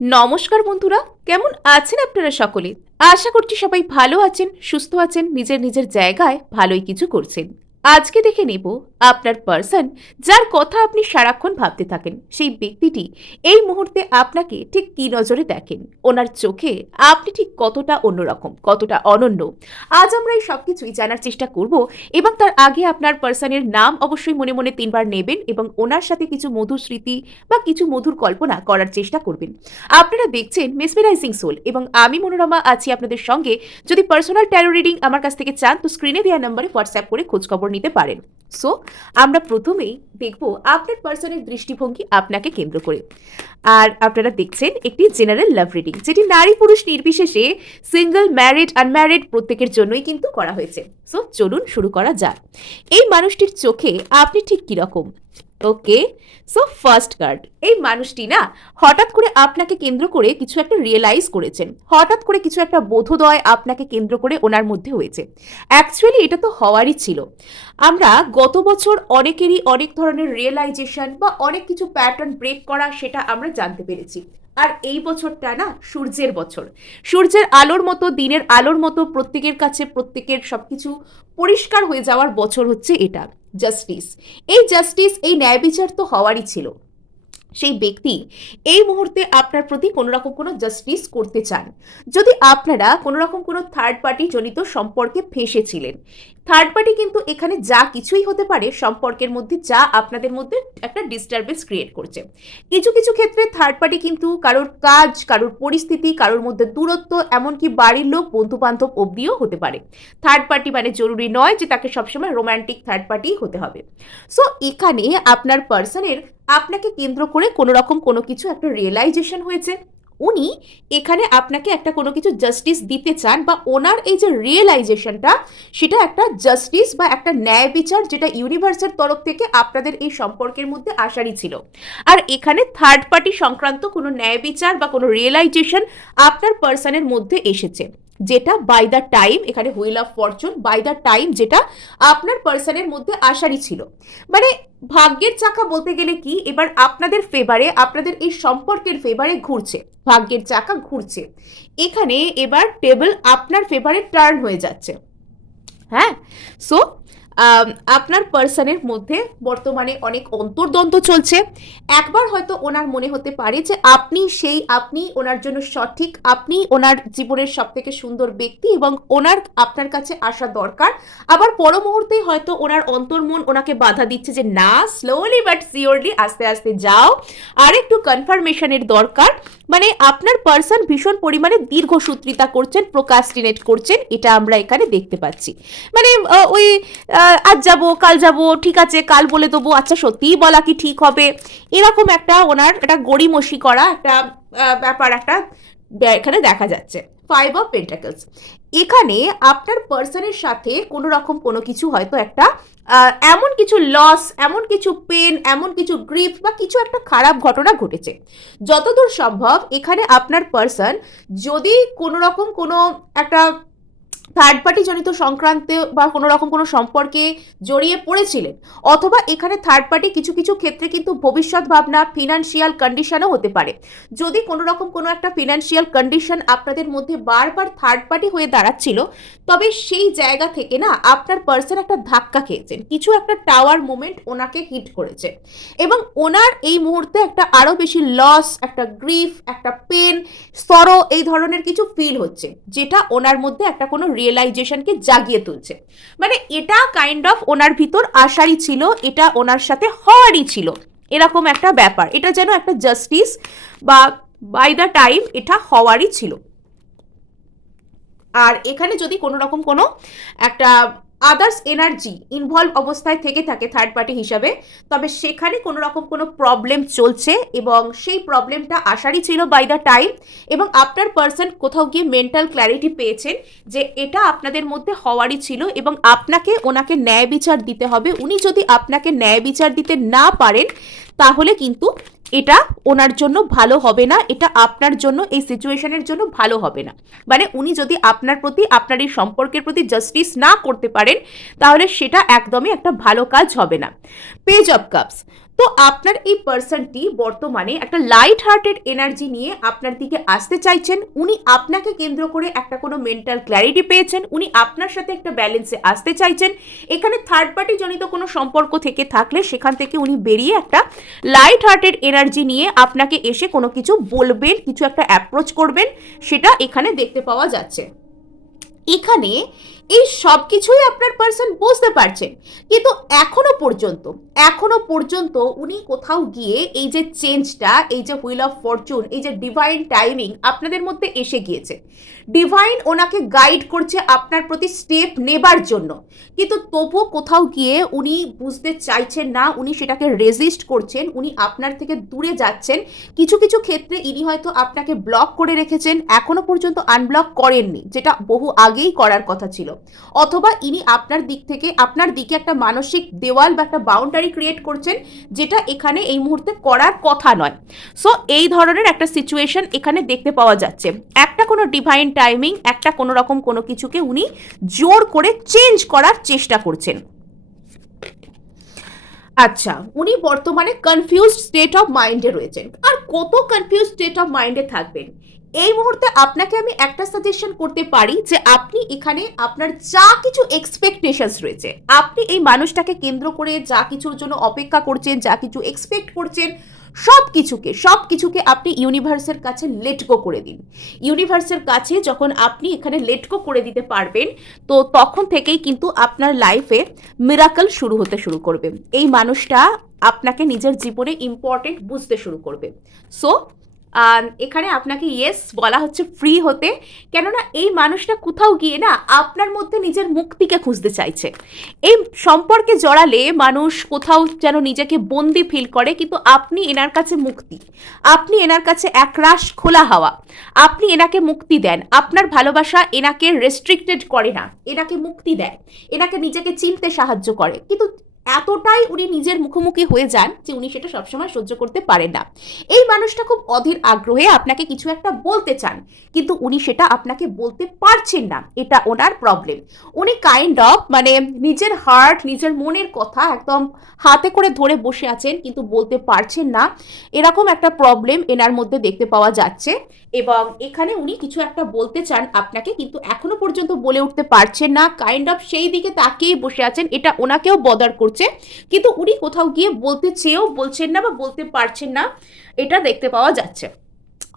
নমস্কার বন্ধুরা, কেমন আছেন আপনারা সকলে? আশা করছি সবাই ভালো আছেন, সুস্থ আছেন, নিজের নিজের জায়গায় ভালোই কিছু করছেন। আজকে দেখে নেব আপনার পার্সন যার কথা আপনি সারাক্ষণ ভাবতে থাকেন। সেই ব্যক্তিটি এই মুহূর্তে আপনাকে ঠিক কী নজরে দেখেন? ওনার চোখে আপনি ঠিক কতটা অন্যরকম, কতটা অনন্য? আজ আমরা এই সব কিছুই জানার চেষ্টা করব এবং তার আগে আপনার পার্সনের নাম অবশ্যই মনে মনে তিনবার নেবেন এবং ওনার সাথে কিছু মধুর স্মৃতি বা কিছু মধুর কল্পনা করার চেষ্টা করবেন। আপনারা দেখছেন মেসমেরাইজিং সোল এবং আমি মনোরমা আছি আপনাদের সঙ্গে। যদি পার্সোনাল ট্যারো রিডিং আমার কাছ থেকে চান, তো স্ক্রিনে দেওয়া নম্বরে হোয়াটসঅ্যাপ করে খোঁজখবর নিতে পারেন। সো আমরা প্রথমেই দেখব আপনার পার্সনের দৃষ্টিভঙ্গি আপনাকে কেন্দ্র করে। আর আপনারা দেখছেন একটি জেনারেল লাভ রিডিং যেটি নারী পুরুষ নির্বিশেষে সিঙ্গল ম্যারিড আনম্যারিড প্রত্যেকের জন্যই কিন্তু করা হয়েছে। সো চলুন শুরু করা যাক। এই মানুষটির চোখে আপনি ঠিক কীরকম ওকে সো ফার্স্ট কার্ড এই মানুষটি না, হঠাৎ করে আপনাকে কেন্দ্র করে কিছু একটা রিয়েলাইজ করেছেন। হঠাৎ করে কিছু একটা বোধোদয় আপনাকে কেন্দ্র করে ওনার মধ্যে হয়েছে। অ্যাকচুয়ালি এটা তো হওয়ারই ছিল। আমরা গত বছর অনেকেরই অনেক ধরনের রিয়েলাইজেশন বা অনেক কিছু প্যাটার্ন ব্রেক করা সেটা আমরা জানতে পেরেছি। আর এই বছরটা না, সূর্যের বছর। সূর্যের আলোর মতো, দিনের আলোর মতো প্রত্যেকের কাছে প্রত্যেকের সবকিছু পরিষ্কার হয়ে যাওয়ার বছর হচ্ছে এটা। জাস্টিস এই জাস্টিস এই ন্যায় বিচার তো হওয়ারই ছিল। সেই ব্যক্তি এই মুহূর্তে আপনার প্রতি কোনো রকম কোনো জাস্টিস করতে চান। যদি আপনারা কোনো রকম কোনো থার্ড পার্টি জনিত সম্পর্কে ফেসেছিলেন থার্ড পার্টি কিন্তু এখানে যা কিছুই হতে পারে সম্পর্কের মধ্যে যা আপনাদের মধ্যে একটা ডিস্টারবেন্স ক্রিয়েট করছে। কিছু কিছু ক্ষেত্রে থার্ড পার্টি কিন্তু কারোর কাজ, কারোর পরিস্থিতি, কারোর মধ্যে দূরত্ব, এমনকি বাড়ির লোক বন্ধু বান্ধব অবধিও হতে পারে। থার্ড পার্টি মানে জরুরি নয় যে তাকে সবসময় রোম্যান্টিক থার্ড পার্টি হতে হবে। সো এখানে আপনার পার্সনের আপনাকে কেন্দ্র করে কোনো রকম কোনো কিছু একটা রিয়েলাইজেশন হয়েছে। উনি এখানে আপনাকে একটা কোনো কিছু জাস্টিস দিতে চান বা ওনার এই যে রিয়েলাইজেশনটা সেটা একটা জাস্টিস বা একটা ন্যায় বিচার যেটা ইউনিভার্সের তরফ থেকে আপনাদের এই সম্পর্কের মধ্যে আসারই ছিল। আর এখানে থার্ড পার্টি সংক্রান্ত কোনো ন্যায় বিচার বা কোনো রিয়েলাইজেশন আপনার পার্সনের মধ্যে এসেছে। যেটা বাই দ্য টাইম এখানে wheel of fortune by the time যেটা আপনার পার্সনের মধ্যে আসারই ছিল। মানে ভাগ্যের চাকা বলতে গেলে কি? এবার আপনাদের ফেভারে আপনাদের এই সম্পর্কের ফেভারে ঘুরছে, ভাগ্যের চাকা ঘুরছে। এখানে এবার টেবিল আপনার ফেভারে টার্ন হয়ে যাচ্ছে। হ্যাঁ? সো আপনার পার্সনের মধ্যে বর্তমানে অনেক অন্তর্দ্বন্দ্ব চলছে। একবার হয়তো ওনার মনে হতে পারে যে আপনি সেই, আপনি ওনার জন্য সঠিক, আপনি ওনার জীবনের সব থেকে সুন্দর ব্যক্তি এবং ওনার, আপনার কাছে আসা দরকার। আবার পর মুহূর্তেই হয়তো ওনার অন্তর্মন ওনাকে বাধা দিচ্ছে যে, না স্লোলি বাট সিওরলি আস্তে আস্তে যাও। আর একটু কনফার্মেশনের দরকার। মানে আপনার পার্সন ভীষণ পরিমাণে দীর্ঘসূত্রিতা করছেন প্রোকাস্টিনেট করছেন, এটা আমরা এখানে দেখতে পাচ্ছি। মানে ওই আজ যাব, কাল যাব, ঠিক আছে, কাল বলে দেবো আচ্ছা সত্যিই বলা কি ঠিক হবে? এরকম একটা ওনার একটা গড়িমসি করা একটা ব্যাপার, একটা, এখানে দেখা যাচ্ছে। ফাইভ অফ পেন্টাকলস এখানে আপনার পার্সনের সাথে কোনো রকম কোনো কিছু হয়তো একটা এমন কিছু লস এমন কিছু পেন এমন কিছু গ্রিফ বা কিছু একটা খারাপ ঘটনা ঘটেছে। যতদূর সম্ভব এখানে আপনার পার্সন যদি কোনো রকম কোনো একটা থার্ড পার্টি জনিত সংক্রান্ত বা কোনো রকম কোনো সম্পর্কে জড়িয়ে পড়েছিলেন, অথবা এখানে থার্ড পার্টি কিছু কিছু ক্ষেত্রে কিন্তু ভবিষ্যৎ ভাবনা ফিনান্সিয়াল কন্ডিশনও হতে পারে। যদি কোনো রকম কোনো একটা ফিনান্সিয়াল কন্ডিশন আপনাদের মধ্যে বারবার থার্ড পার্টি হয়ে দাঁড়াচ্ছিল, তবে সেই জায়গা থেকে না আপনার পার্সন একটা ধাক্কা খেয়েছেন। কিছু একটা টাওয়ার মুমেন্ট ওনাকে হিট করেছে। এবং ওনার এই মুহূর্তে একটা আরও বেশি লস একটা গ্রিফ একটা পেন সরো এই ধরনের কিছু ফিল হচ্ছে, যেটা ওনার মধ্যে একটা কোনো রিয়েলাইজেশনকে জাগিয়ে তুলছে। মানে এটা কাইন্ড অফ ওনার ভিতর আসারই ছিল, এটা ওনার সাথে হওয়ারই ছিল। এরকম একটা ব্যাপার। এটা যেন একটা জাস্টিস বা বাই দ্য টাইম এটা হওয়ারই ছিল। আর এখানে যদি কোনো রকম কোনো একটা আদার্স এনার্জি ইনভলভ অবস্থায় থেকে থাকে থার্ড পার্টি হিসাবে, তবে সেখানে কোনো রকম কোনো প্রবলেম চলছে এবং সেই প্রবলেমটা আসারই ছিল বাই দ্য টাইম এবং আপনার পার্সন কোথাও গিয়ে মেন্টাল ক্ল্যারিটি পেয়েছেন যে এটা আপনাদের মধ্যে হওয়ারই ছিল এবং আপনাকে ওনাকে ন্যায় বিচার দিতে হবে। উনি যদি আপনাকে ন্যায় বিচার দিতে না পারেন, তাহলে কিন্তু এটা ওনার জন্য ভালো হবে না, এটা আপনার জন্য, এই সিচুয়েশনের জন্য ভালো হবে না। মানে উনি যদি আপনার প্রতি, আপনার এই সম্পর্কের প্রতি জাস্টিস না করতে পারেন, তাহলে সেটা একদমই একটা ভালো কাজ হবে না। পেজ অফ কাপস তো আপনার এই পার্সনটি বর্তমানে একটা লাইট হার্টেড এনার্জি নিয়ে আপনার দিকে আসতে চাইছেন, উনি আপনাকে কেন্দ্র করে একটা কোনো মেন্টাল ক্ল্যারিটি পেয়েছেন, উনি আপনার সাথে একটা ব্যালেন্সে আসতে চাইছেন, এখানে থার্ড পার্টি জনিত কোনো সম্পর্ক থেকে থাকলে সেখান থেকে উনি বেরিয়ে একটা লাইট হার্টেড এনার্জি নিয়ে আপনাকে এসে কোনো কিছু বলবেন, কিছু একটা অ্যাপ্রোচ করবেন, সেটা এখানে দেখতে পাওয়া যাচ্ছে। এখানে এই সব কিছুই আপনার পার্সন বুঝতে পারছেন কিন্তু এখনও পর্যন্ত এখনও পর্যন্ত উনি কোথাও গিয়ে এই যে চেঞ্জটা এই যে হুইল অফ ফরচুন এই যে ডিভাইন টাইমিং আপনাদের মধ্যে এসে গিয়েছে। ডিভাইন ওনাকে গাইড করছে আপনার প্রতি স্টেপ নেবার জন্য। কিন্তু তবুও কোথাও গিয়ে উনি বুঝতে চাইছেন না, উনি সেটাকে রেজিস্ট করছেন, উনি আপনার থেকে দূরে যাচ্ছেন। কিছু কিছু ক্ষেত্রে ইনি হয়তো আপনাকে ব্লক করে রেখেছেন, এখনও পর্যন্ত আনব্লক করেননি, যেটা বহু আগেই করার কথা ছিল। অথবা ইনি আপনার দিক থেকে, আপনার দিকে একটা মানসিক দেওয়াল বা একটা বাউন্ডারি ক্রিয়েট করছেন, যেটা এখানে এই মুহূর্তে করার কথা নয়। সো এই ধরনের একটা সিচুয়েশন এখানে দেখতে পাওয়া যাচ্ছে। একটা কোনো ডিভাইন টাইমিং একটা কোনো রকম কোনো কিছুকে উনি জোর করে চেঞ্জ করার চেষ্টা করছেন। আচ্ছা উনি বর্তমানে কনফিউজ স্টেট অফ মাইন্ডে রয়েছেন। আর কত কনফিউজ স্টেট অফ মাইন্ডে থাকবেন? এই মুহূর্তে আপনাকে আমি একটা সাজেশন করতে পারি যে আপনি এখানে আপনার যা কিছু এক্সপেকটেশনস রয়েছে, আপনি এই মানুষটাকে কেন্দ্র করে যা কিছুর জন্য অপেক্ষা করছেন, যা কিছু এক্সপেক্ট করছেন সব কিছুকে সব কিছুকে আপনি ইউনিভার্সের কাছে লেটকো করে দিন। ইউনিভার্সের কাছে যখন আপনি এখানে লেটকো করে দিতে পারবেন, তো তখন থেকেই কিন্তু আপনার লাইফে মিরাকল শুরু হতে শুরু করবে। এই মানুষটা আপনাকে নিজের জীবনে ইম্পর্টেন্ট বুঝতে শুরু করবে। সো এখানে আপনাকে ইয়েস বলা হচ্ছে ফ্রি হতে। কেননা এই মানুষটা কোথাও গিয়ে না আপনার মধ্যে নিজের মুক্তিকে খুঁজতে চাইছে। এই সম্পর্কে জড়ালে মানুষ কোথাও যেন নিজেকে বন্দি ফিল করে, কিন্তু আপনি এনার কাছে মুক্তি। আপনি এনার কাছে একরাশ খোলা হাওয়া। আপনি এনাকে মুক্তি দেন। আপনার ভালোবাসা এনাকে রেস্ট্রিক্টেড করে না। এনাকে মুক্তি দেয়। এনাকে নিজেকে চিনতে সাহায্য করে। কিন্তু এতটাই উনি নিজের মুখোমুখি হয়ে যান যে উনি সেটা সবসময় সহ্য করতে পারেন না। এই মানুষটা খুব অধীর আগ্রহে আপনাকে কিছু একটা বলতে চান, কিন্তু উনি সেটা আপনাকে বলতে পারছেন না। এটা ওনার প্রবলেম উনি কাইন্ড অফ মানে নিজের হার্ট নিজের মনের কথা একদম হাতে করে ধরে বসে আছেন, কিন্তু বলতে পারছেন না। এরকম একটা প্রবলেম এনার মধ্যে দেখতে পাওয়া যাচ্ছে। এবং এখানে উনি কিছু একটা বলতে চান আপনাকে, কিন্তু এখনও পর্যন্ত বলে উঠতে পারছেন না। কাইন্ড অফ সেই দিকে তাকিয়েই বসে আছেন, এটা ওনাকেও বদার করছে। কিন্তু উনি কোথাও গিয়ে বলতে চেয়েও বলছেন না বা বলতে পারছেন না, এটা দেখতে পাওয়া যাচ্ছে।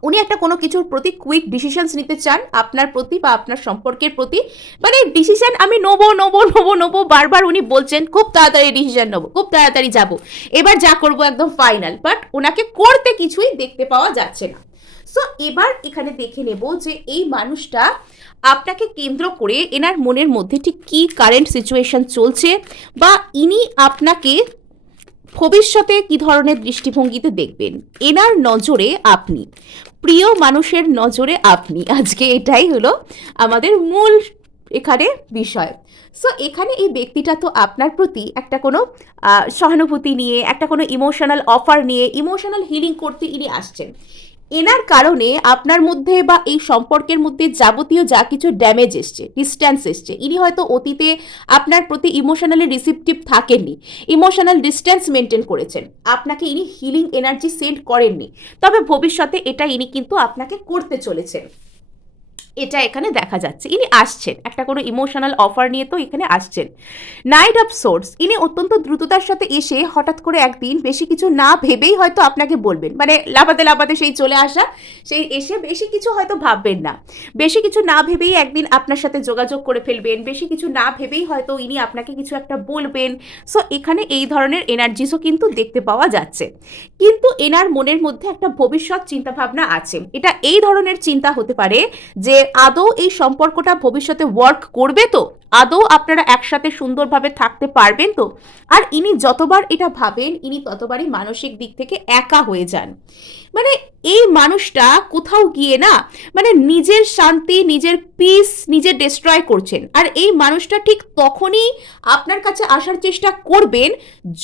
উনি একটা কোনো কিছুর প্রতি কুইক ডিসিশনস নিতে চান, আপনার প্রতি বা আপনার সম্পর্কের প্রতি। মানে ডিসিশন আমি নেব নেব নেব নেব, বারবার উনি বলছেন, খুব তাড়াতাড়ি ডিসিশন নেব, খুব তাড়াতাড়ি যাব। এবার যা করব একদম ফাইনাল বাট ওনাকে করতে কিছুই দেখতে পাওয়া যাচ্ছে না। সো এবার এখানে দেখে নেব যে এই মানুষটা আপনাকে কেন্দ্র করে এনার মনের মধ্যে ঠিক কী কারেন্ট সিচুয়েশন চলছে বা ইনি আপনাকে ভবিষ্যতে কি ধরনের দৃষ্টিভঙ্গিতে দেখবেন? এনার নজরে আপনি, প্রিয় মানুষের নজরে আপনি। আজকে এটাই হলো আমাদের মূল এখানে বিষয়। সো এখানে এই ব্যক্তিটা তো আপনার প্রতি একটা কোনো সহানুভূতি নিয়ে, একটা কোনো ইমোশনাল অফার নিয়ে ইমোশনাল হিলিং করতে ইনি আসছেন। এনার কারণে আপনার মধ্যে বা এই সম্পর্কের মধ্যে যাবতীয় যা কিছু ড্যামেজ এসছে ডিস্ট্যান্স এসছে, ইনি হয়তো অতীতে আপনার প্রতি ইমোশনালি রিসিপটিভ থাকেননি ইমোশনাল ডিস্ট্যান্স মেনটেন করেছেন, আপনাকে ইনি হিলিং এনার্জি সেন্ড করেননি, তবে ভবিষ্যতে এটা ইনি কিন্তু আপনাকে করতে চলেছেন। এটা এখানে দেখা যাচ্ছে। ইনি আসছেন। একটা কোনো ইমোশনাল অফার নিয়ে তো এখানে আসছেন। নাইট অফ সোর্স ইনি অত্যন্ত দ্রুততার সাথে এসে হঠাৎ করে একদিন বেশি কিছু না ভেবেই হয়তো আপনাকে বলবেন। মানে লাফাতে লাফাতে সেই চলে আসা, সেই এসে বেশি কিছু হয়তো ভাববেন না। বেশি কিছু না ভেবেই একদিন আপনার সাথে যোগাযোগ করে ফেলবেন। বেশি কিছু না ভেবেই হয়তো ইনি আপনাকে কিছু একটা বলবেন। সো এখানে এই ধরনের এনার্জিসও কিন্তু দেখতে পাওয়া যাচ্ছে। কিন্তু এনার মনের মধ্যে একটা ভবিষ্যৎ চিন্তাভাবনা আছে। এটা এই ধরনের চিন্তা হতে পারে যে আদৌ এই সম্পর্কটা ভবিষ্যতে ওয়ার্ক করবে তো? আদৌ আপনারা একসাথে সুন্দরভাবে থাকতে পারবেন তো? আর ইনি যতবার এটা ভাবেন, ইনি ততবারই মানসিক দিক থেকে একা হয়ে যান। মানে এই মানুষটা কোথাও গিয়ে না মানে নিজের শান্তি, নিজের পিস নিজে ডিস্ট্রয় করছেন। আর এই মানুষটা ঠিক তখনই আপনার কাছে আসার চেষ্টা করবেন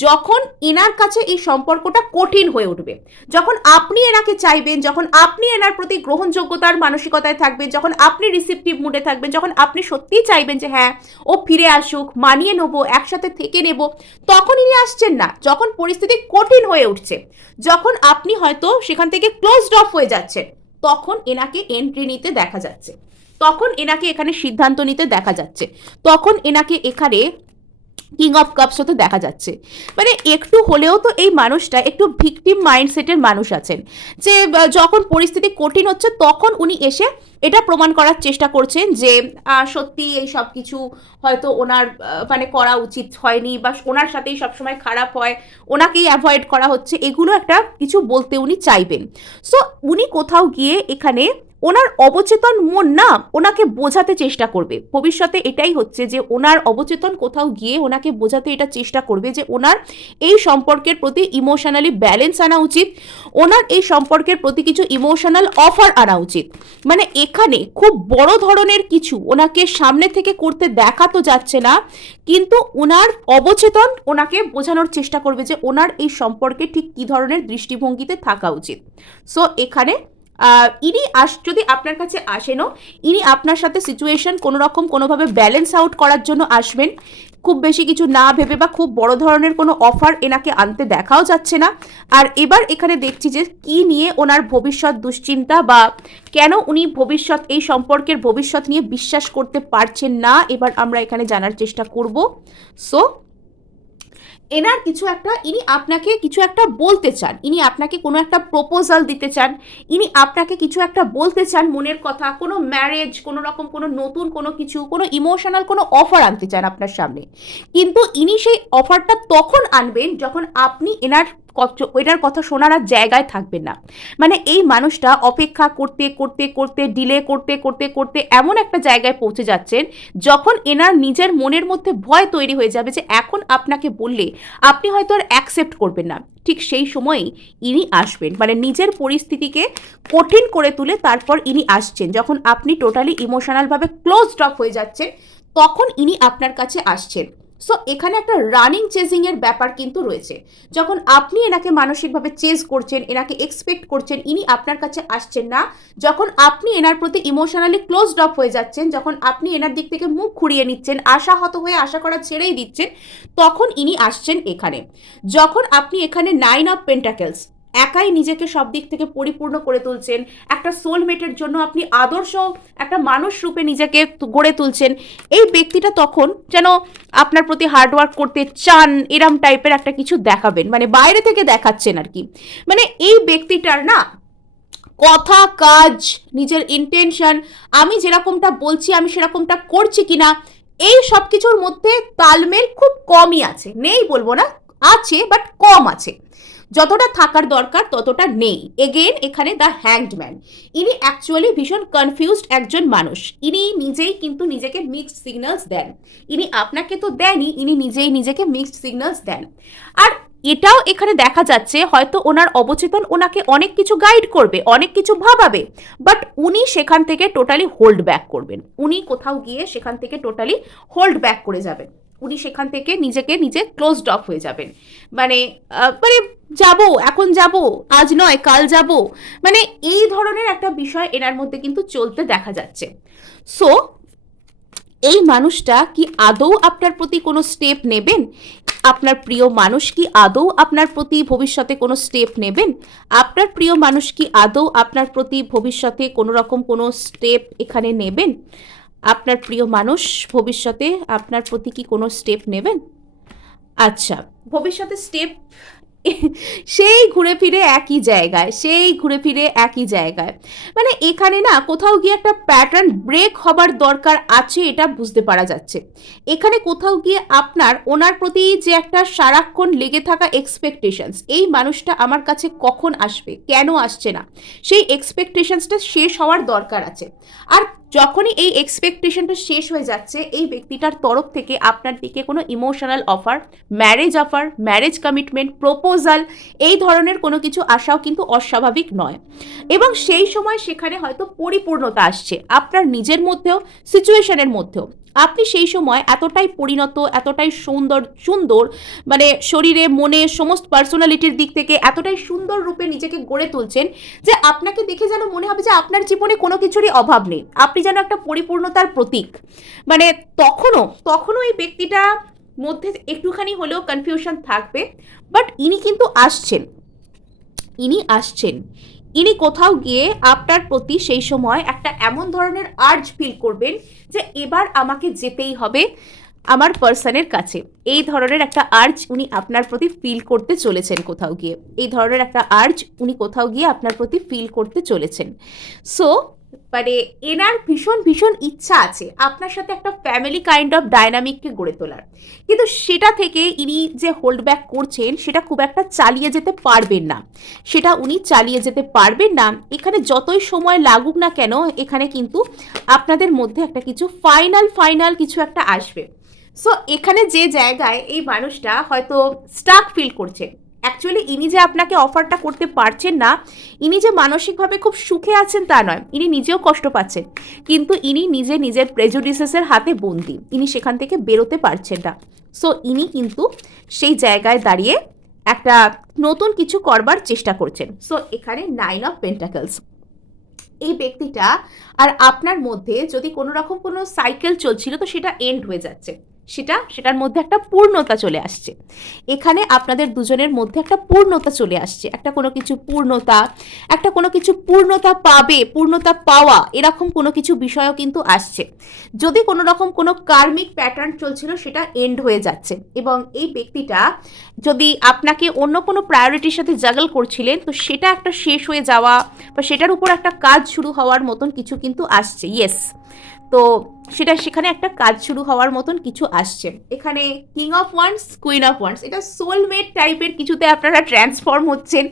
যখন এনার কাছে এই সম্পর্কটা কঠিন হয়ে উঠবে। যখন আপনি এনাকে চাইবেন, যখন আপনি এনার প্রতি গ্রহণযোগ্যতার মানসিকতায় থাকবেন, যখন আপনি রিসিপটিভ মুডে থাকবেন, যখন আপনি সত্যিই চাইবেন যে হ্যাঁ ও ফিরে আসুক, মানিয়ে নেব, একসাথে থেকে নেব তখন ইনি আসছেন না। যখন পরিস্থিতি কঠিন হয়ে উঠছে, যখন আপনি হয়তো সেখান থেকে ক্লোজড অফ হয়ে যাচ্ছে। তখন এনাকে এন্ট্রি নিতে দেখা যাচ্ছে। তখন এনাকে এখানে সিদ্ধান্ত নিতে দেখা যাচ্ছে। তখন এনাকে এখানে কিং অফ কাপস হতে দেখা যাচ্ছে। মানে একটু হলেও তো এই মানুষটা একটু ভিকটিম মাইন্ডসেটের মানুষ আছেন। যে যখন পরিস্থিতি কঠিন হচ্ছে তখন উনি এসে এটা প্রমাণ করার চেষ্টা করছেন যে সত্যি এই সব কিছু হয়তো ওনার মানে করা উচিত হয়নি বা ওনার সাথেই সবসময় খারাপ হয়, ওনাকেই অ্যাভয়েড করা হচ্ছে, এগুলো একটা কিছু বলতে উনি চাইবেন। সো উনি কোথাও গিয়ে এখানে ওনার অবচেতন মন না ওনাকে বোঝাতে চেষ্টা করবে। ভবিষ্যতে এটাই হচ্ছে যে ওনার অবচেতন কোথাও গিয়ে ওনাকে বোঝাতে এটা চেষ্টা করবে যে ওনার এই সম্পর্কের প্রতি ইমোশনালি ব্যালেন্স আনা উচিত, ওনার এই সম্পর্কের প্রতি কিছু ইমোশনাল অফার আনা উচিত। মানে এখানে খুব বড় ধরনের কিছু ওনাকে সামনে থেকে করতে দেখা তো যাচ্ছে না, কিন্তু ওনার অবচেতন ওনাকে বোঝানোর চেষ্টা করবে যে ওনার এই সম্পর্কে ঠিক কী ধরনের দৃষ্টিভঙ্গিতে থাকা উচিত। সো এখানে ইনি আস, যদি আপনার কাছে আসেনও, ইনি আপনার সাথে সিচুয়েশন কোনো রকম কোনোভাবে ব্যালেন্স আউট করার জন্য আসবেন। খুব বেশি কিছু না ভেবে বা খুব বড় ধরনের কোনো অফার এনাকে আনতে দেখাও যাচ্ছে না। আর এবার এখানে দেখছি যে, কি নিয়ে ওনার ভবিষ্যৎ দুশ্চিন্তা বা কেন উনি ভবিষ্যৎ, এই সম্পর্কের ভবিষ্যৎ নিয়ে বিশ্বাস করতে পারছেন না, এবার আমরা এখানে জানার চেষ্টা করব। সো এনার কিছু একটা, ইনি আপনাকে কিছু একটা বলতে চান, ইনি আপনাকে কোনো একটা প্রপোজাল দিতে চান, ইনি আপনাকে কিছু একটা বলতে চান মনের কথা, কোনো ম্যারেজ কোনো রকম কোনো নতুন কোনো কিছু, কোনো ইমোশনাল কোনো অফার আনতে চান আপনার সামনে। কিন্তু ইনি সেই অফারটা তখন আনবেন যখন আপনি এনার এনার কথা শোনার আর জায়গায় থাকবেন না। মানে এই মানুষটা অপেক্ষা করতে করতে করতে ডিলে করতে করতে করতে এমন একটা জায়গায় পৌঁছে যাচ্ছেন যখন এনার নিজের মনের মধ্যে ভয় তৈরি হয়ে যাবে যে এখন আপনাকে বললে আপনি হয়তো আর অ্যাকসেপ্ট করবেন না। ঠিক সেই সময়ই ইনি আসবেন। মানে নিজের পরিস্থিতিকে কঠিন করে তুলে তারপর ইনি আসছেন। যখন আপনি টোটালি ইমোশনালভাবে ক্লোজড অফ হয়ে যাচ্ছেন, তখন ইনি আপনার কাছে আসছেন। সো এখানে একটা রানিং চেজিং এর ব্যাপার কিন্তু রয়েছে। যখন আপনি এনাকে মানসিকভাবে চেজ করছেন, এনাকে এক্সপেক্ট করছেন, ইনি আপনার কাছে আসছেন না, যখন আপনি এনার প্রতি ইমোশনালি ক্লোজড অফ হয়ে যাচ্ছেন, যখন আপনি এনার দিক থেকে মুখ ঘুরিয়ে নিচ্ছেন, আশাহত হয়ে আশা করা ছেড়েই দিচ্ছেন, তখন ইনি আসছেন এখানে। যখন আপনি এখানে নাইন অফ পেন্টাকেলস একাই নিজেকে সব দিক থেকে পরিপূর্ণ করে তুলছেন। একটা সোলমেটের জন্য আপনি আদর্শ একটা মানুষ রূপে নিজেকে গড়ে তুলছেন। এই ব্যক্তিটা তখন যেন আপনার প্রতি হার্ডওয়ার্ক করতে চান, এরম টাইপের একটা কিছু দেখাবেন। মানে বাইরে থেকে দেখাচ্ছেন আর কি। মানে এই ব্যক্তিটার না কথা, কাজ, নিজের ইন্টেনশন আমি যেরকমটা বলছি, আমি সেরকমটা করছি কিনা, এই সব কিছুর মধ্যে তালমেল খুব কমই আছে। নেই বলব না, আছে বাট কম আছে। যতটা থাকার দরকার ততটা নেই। এগেন এখানে দ্য হ্যাংড ম্যান ইনি অ্যাকচুয়ালি ভীষণ কনফিউজড একজন মানুষ। ইনি নিজেই কিন্তু নিজেকে মিক্সড সিগন্যালস দেন। ইনি আপনাকে তো দেনই, ইনি নিজেই নিজেকে মিক্সড সিগন্যালস দেন। আর এটাও এখানে দেখা যাচ্ছে, হয়তো ওনার অবচেতন ওনাকে অনেক কিছু গাইড করবে, অনেক কিছু ভাবাবে বাট উনি সেখান থেকে টোটালি হোল্ড ব্যাক করবেন। উনি কোথাও গিয়ে সেখান থেকে টোটালি হোল্ড ব্যাক করে যাবেন। উনি সেখান থেকে নিজেকে নিজে ক্লোজড অফ হয়ে যাবেন। মানে মানে যাব, এখন যাব, আজ নয়, কাল যাব। মানে এই ধরনের একটা বিষয় এনার মধ্যে কিন্তু চলতে দেখা যাচ্ছে। সো এই মানুষটা কি আদৌ আপনার প্রতি কোনো স্টেপ নেবেন? আপনার প্রিয় মানুষ কি আদৌ আপনার প্রতি ভবিষ্যতে কোনো স্টেপ নেবেন? আপনার প্রিয় মানুষ কি আদৌ আপনার প্রতি ভবিষ্যতে কোনো রকম কোনো স্টেপ এখানে নেবেন? আপনার প্রিয় মানুষ ভবিষ্যতে আপনার প্রতি কি কোনো স্টেপ নেবেন? আচ্ছা ভবিষ্যতে স্টেপ সেই ঘুরে ফিরে একই জায়গায়, সেই ঘুরে ফিরে একই জায়গায়। মানে এখানে না কোথাও গিয়ে একটা প্যাটার্ন ব্রেক হবার দরকার আছে এটা বুঝতে পারা যাচ্ছে। এখানে কোথাও গিয়ে আপনার ওনার প্রতি যে একটা সারাক্ষণ লেগে থাকা এক্সপেকটেশনস এই মানুষটা আমার কাছে কখন আসবে, কেন আসছে না, সেই এক্সপেকটেশনসটা শেষ হওয়ার দরকার আছে। আর যখনই এই এক্সপেকটেশনটা শেষ হয়ে যাচ্ছে, এই ব্যক্তিটার তরফ থেকে আপনার দিকে কোনো emotional offer marriage offer marriage commitment proposal এই ধরনের কোনো কিছু আসাও কিন্তু অস্বাভাবিক নয়। এবং সেই সময় সেখানে হয়তো পরিপূর্ণতা আসছে। আপনার নিজের মধ্যেও সিচুয়েশনের মধ্যেও। আপনি সেই সময় এতটাই পরিণত, এতটাই সুন্দর সুন্দর মানে শরীরে, মনে সমস্ত পার্সোনালিটির দিক থেকে এতটাই সুন্দর রূপে নিজেকে গড়ে তুলছেন যে আপনাকে দেখে যেন মনে হবে যে আপনার জীবনে কোনো কিছুরই অভাব নেই। আপনি যেন একটা পরিপূর্ণতার প্রতীক। মানে তখনও তখনও এই ব্যক্তিটা মধ্যে একটুখানি হলেও কনফিউশন থাকবে বাট ইনি কিন্তু আসছেন। ইনি আসছেন। ইনি কোথাও গিয়ে আপনার প্রতি সেই সময় একটা এমন ধরনের আর্জ ফিল করবেন যে এবার আমাকে যেতেই হবে আমার পার্সনের কাছে। এই ধরনের একটা আর্জ উনি আপনার প্রতি ফিল করতে চলেছেন কোথাও গিয়ে। এই ধরনের একটা আর্জ উনি কোথাও গিয়ে আপনার প্রতি ফিল করতে চলেছেন। সো মানে এনার ভীষণ ভীষণ ইচ্ছা আছে আপনার সাথে একটা ফ্যামিলি কাইন্ড অফ ডায়নামিককে গড়ে তোলার। কিন্তু সেটা থেকে ইনি যে হোল্ড ব্যাক করছেন, সেটা খুব একটা চালিয়ে যেতে পারবেন না। সেটা উনি চালিয়ে যেতে পারবেন না। এখানে যতই সময় লাগুক না কেন, এখানে কিন্তু আপনাদের মধ্যে একটা কিছু ফাইনাল ফাইনাল কিছু একটা আসবে। সো এখানে যে জায়গায় এই মানুষটা হয়তো স্টাক ফিল করছে। অ্যাকচুয়ালি ইনি যে আপনাকে অফারটা করতে পারছেন না, ইনি যে মানসিকভাবে খুব সুখে আছেন তা নয়। ইনি নিজেও কষ্ট পাচ্ছেন। কিন্তু ইনি নিজে নিজের প্রেজুডিসেসের হাতে বন্দি। ইনি সেখান থেকে বেরোতে পারছেন না। সো ইনি কিন্তু সেই জায়গায় দাঁড়িয়ে একটা নতুন কিছু করবার চেষ্টা করছেন। সো এখানে নাইন অফ পেন্টাকলস এই ব্যক্তিটা আর আপনার মধ্যে যদি কোনো রকম কোনো সাইকেল চলছিল, তো সেটা এন্ড হয়ে যাচ্ছে। সেটা, সেটার মধ্যে একটা পূর্ণতা চলে আসছে। এখানে আপনাদের দুজনের মধ্যে একটা পূর্ণতা চলে আসছে। একটা কোনো কিছু পূর্ণতা, একটা কোনো কিছু পূর্ণতা পাবে, পূর্ণতা পাওয়া, এরকম কোনো কিছু বিষয়ও কিন্তু আসছে। যদি কোনো রকম কোনো কার্মিক প্যাটার্ন চলছিল, সেটা এন্ড হয়ে যাচ্ছে। এবং এই ব্যক্তিটা যদি আপনাকে অন্য কোনো প্রায়োরিটির সাথে জাগল করছিলেন, তো সেটা একটা শেষ হয়ে যাওয়া বা সেটার উপর একটা কাজ শুরু হওয়ার মতন কিছু কিন্তু আসছে। ইয়েস তো সেটা সেখানে একটা কাজ শুরু হওয়ার মতন কিছু আসছে। এখানে king of wands queen of wands এটা সোলমেট টাইপের কিছুতে আপনারা ট্রান্সফর্ম হচ্ছেন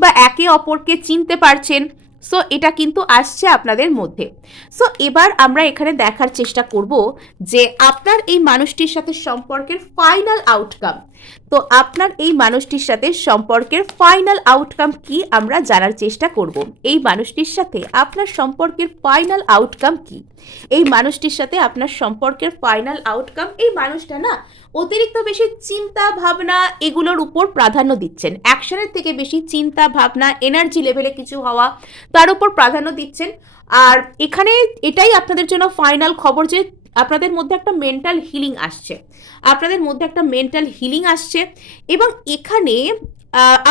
বা একে অপরকে চিনতে পারছেন। সো এটা কিন্তু আসছে আপনাদের মধ্যে। সো এবার আমরা এখানে দেখার চেষ্টা করব যে আপনার এই মানুষটির সাথে সম্পর্কের ফাইনাল আউটকাম তো আপনার এই মানুষটির সাথে সম্পর্কের ফাইনাল আউটকাম কি আমরা জানার চেষ্টা করব? এই মানুষটির সাথে আপনার সম্পর্কের ফাইনাল আউটকাম কি? এই মানুষটির সাথে আপনার সম্পর্কের ফাইনাল আউটকাম এই মানুষটা না অতিরিক্ত বেশি চিন্তা, ভাবনা এগুলোর উপর প্রাধান্য দিচ্ছেন। অ্যাকশনের থেকে বেশি চিন্তা, ভাবনা এনার্জি লেভেলে কিছু হওয়া তার উপর প্রাধান্য দিচ্ছেন। আর এখানে এটাই আপনাদের জন্য ফাইনাল খবর যে আপনাদের মধ্যে একটা মেন্টাল হিলিং আসছে। আপনাদের মধ্যে একটা মেন্টাল হিলিং আসছে এবং এখানে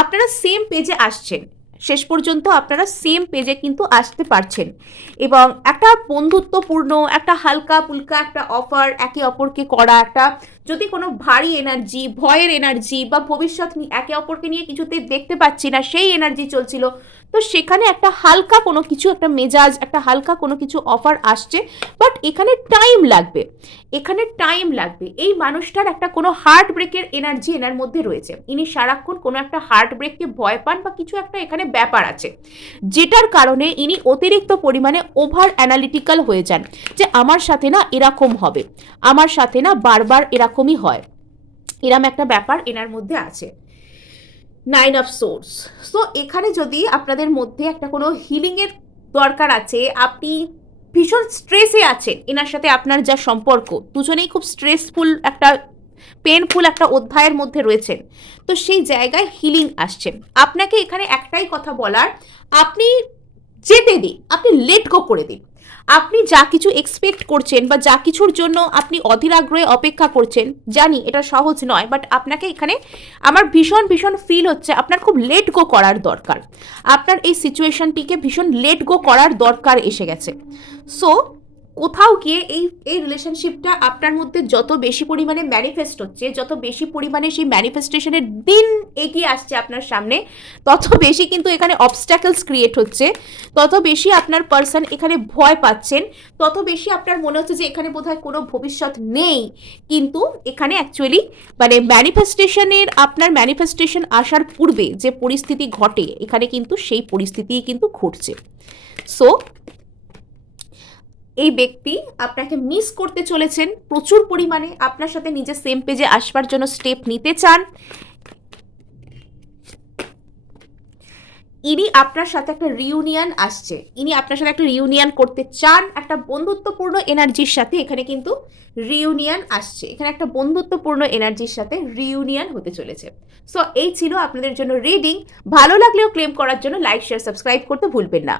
আপনারা সেম পেজে আসছেন। শেষ পর্যন্ত আপনারা সেম পেজে কিন্তু আসতে পারছেন। এবং একটা বন্ধুত্বপূর্ণ, একটা হালকা পুলকা একটা অফার একে অপরকে করা, একটা যদি কোনো ভারী এনার্জি ভয়ের এনার্জি বা ভবিষ্যৎ একে অপরকে নিয়ে কিছুতেই দেখতে পাচ্ছি না, সেই এনার্জি চলছিল। তো সেখানে একটা হালকা কোনো কিছু, একটা মেজাজ, একটা হালকা কোনো কিছু অফার আসছে বাট এখানে টাইম লাগবে। এখানে টাইম লাগবে। এই মানুষটার একটা কোনো হার্ট ব্রেকের এনার্জি এনার মধ্যে রয়েছে। ইনি সারাক্ষণ কোনো একটা হার্ট ব্রেককে ভয় পান বা কিছু একটা এখানে ব্যাপার আছে। যেটার কারণে ইনি অতিরিক্ত পরিমাণে ওভার অ্যানালিটিক্যাল হয়ে যান যে আমার সাথে না এরকম হবে। আমার সাথে না বারবার এরকমই হয়। এরম একটা ব্যাপার এনার মধ্যে আছে। নাইন অফ সোর্স সো এখানে যদি আপনাদের মধ্যে একটা কোনো হিলিংয়ের দরকার আছে, আপনি ভীষণ স্ট্রেসে আছেন, এনার সাথে আপনার যা সম্পর্ক, দুজনেই খুব স্ট্রেসফুল একটা পেনফুল একটা অধ্যায়ের মধ্যে রয়েছেন। তো সেই জায়গায় হিলিং আসছেন আপনাকে এখানে একটাই কথা বলার, আপনি যেতে দিন, আপনি লেট গো করে দিন। আপনি যা কিছু এক্সপেক্ট করছেন বা যা কিছুর জন্য আপনি অধীর আগ্রহে অপেক্ষা করছেন, জানি এটা সহজ নয় বাট আপনাকে এখানে আমার ভীষণ ভীষণ ফিল হচ্ছে, আপনার খুব লেট গো করার দরকার। আপনার এই সিচুয়েশনটিকে ভীষণ লেট গো করার দরকার এসে গেছে। সো কোথাও গিয়ে এই এই রিলেশনশিপটা আপনার মধ্যে যত বেশি পরিমাণে ম্যানিফেস্ট হচ্ছে, যত বেশি পরিমাণে সেই ম্যানিফেস্টেশনের দিন এগিয়ে আসছে আপনার সামনে, তত বেশি কিন্তু এখানে অবস্ট্যাকলস ক্রিয়েট হচ্ছে, তত বেশি আপনার পার্সন এখানে ভয় পাচ্ছেন, তত বেশি আপনার মনে হচ্ছে যে এখানে বোধহয় কোনো ভবিষ্যৎ নেই, কিন্তু এখানে অ্যাকচুয়ালি মানে ম্যানিফেস্টেশনের আপনার ম্যানিফেস্টেশন আসার পূর্বে যে পরিস্থিতি ঘটে, এখানে কিন্তু সেই পরিস্থিতিই কিন্তু ঘটছে। সো এই ব্যক্তি আপনাকে মিস করতে চলেছেন, প্রচুর পরিমাণে আপনার সাথে নিজের সেম পেজে আসবার জন্য স্টেপ নিতে চান। ইনি আপনার সাথে একটা রিউনিয়ন আসছে। ইনি আপনার সাথে একটা রিউনিয়ন করতে চান, একটা বন্ধুত্বপূর্ণ এনার্জির সাথে এখানে কিন্তু রিউনিয়ন আসছে। এখানে একটা বন্ধুত্বপূর্ণ এনার্জির সাথে রিউনিয়ন হতে চলেছে। সো এই ছিল আপনাদের জন্য রিডিং ভালো লাগলেও ক্লেম করার জন্য লাইক শেয়ার সাবস্ক্রাইব করতে ভুলবেন না।